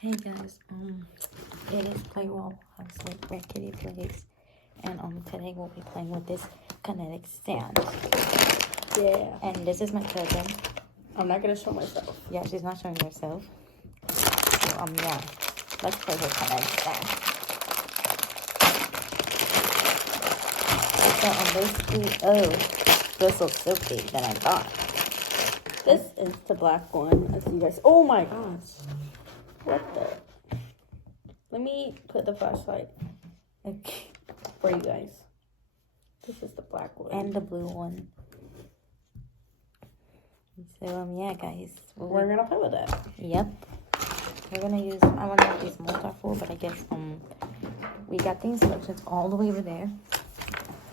Hey guys, it is Playwall. I was like where Kitty plays, and today we'll be playing with this kinetic stand. Yeah. And this is my cousin. I'm not gonna show myself. Yeah, she's not showing herself. So yeah, let's play with kinetic stand. So basically, this looks so big than I thought. This is the black one. As you guys. Oh my gosh. What the? Let me put the flashlight for you guys. This is the black one. And the blue one. So yeah, guys, we're gonna play with it. Yep. We're gonna use. I want to use multi-fold, but I guess we got the instructions all the way over there.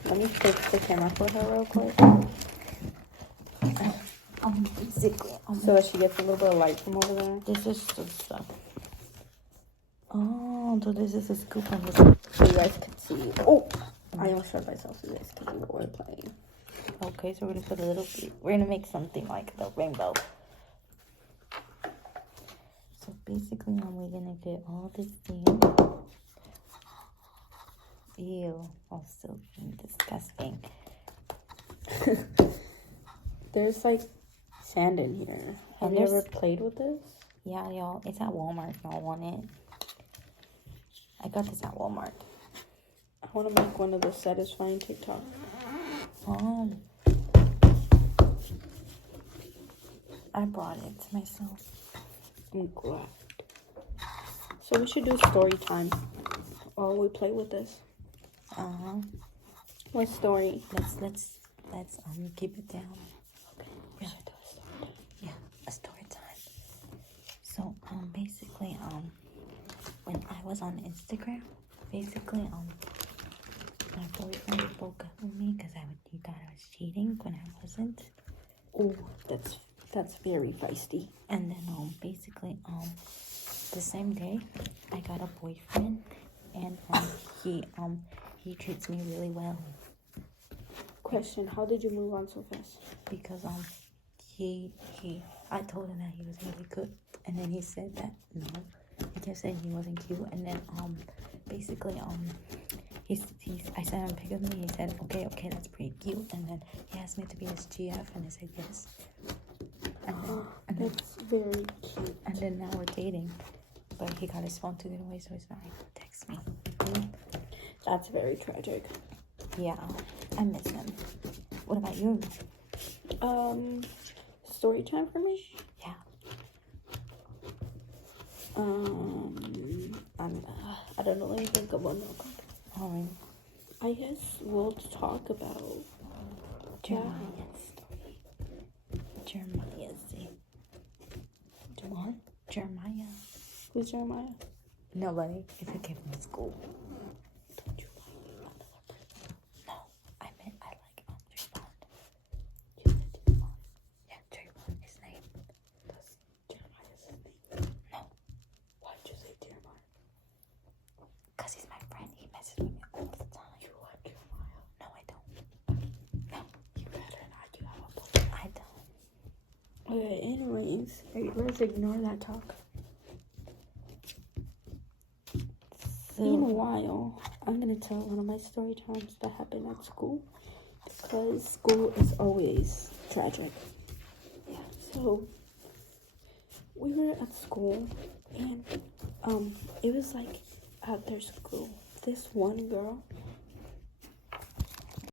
Let me fix the camera for her real quick. Basically, so that she gets a little bit of light from over there. This is the stuff. Oh, so this is a scoop on this. So you guys can see. Oh, I almost showed myself so you guys can see what we're playing. Okay, so we're gonna put a little. We're gonna make something like the rainbow. So basically, we're gonna get all this thing. Ew, I'm still being disgusting. There's like sand in here. Have you ever played with this? Yeah, y'all. It's at Walmart if y'all want it. I got this at Walmart. I want to make one of the satisfying TikTok. I brought it to myself. I'm glad. So we should do story time while we play with this. What story? Let's keep it down. Okay. Yeah. Yeah, a story time. So basically when I was on Instagram, basically my boyfriend broke up with me because he thought I was cheating when I wasn't. Oh, that's very feisty. And then basically the same day I got a boyfriend, and he treats me really well. Question: how did you move on so fast? Because I told him that he was really good, and then he said that no, he just said he wasn't cute, and then basically I sent him a pic of me. He said okay, that's pretty cute, and then he asked me to be his GF, and I said yes. And that's very cute. And then now we're dating, but he got his phone taken away, so he's not able to text me. That's very tragic. Yeah, I miss him. What about you? Story time for me? Yeah. I don't know. Let me think of one real quick. Alright. I guess we'll talk about Jeremiah's story. Jeremiah's. What? Jeremiah. Who's Jeremiah? Nobody. It's a kid from school. Don't you like another person? No, I meant I like Trayvon. You said Trayvon. Yeah, Trayvon is his name. Does Jeremiah is his name? No. Why'd you say Jeremiah? Because he's my friend. He messes with me all the time. You like Jeremiah? No, I don't. No. You better not. You have a boy. I don't. Okay, anyways, let's ignore that talk. So, in a while, I'm going to tell one of my story times that happened at school, because school is always tragic. Yeah, so we were at school, and it was like after school, this one girl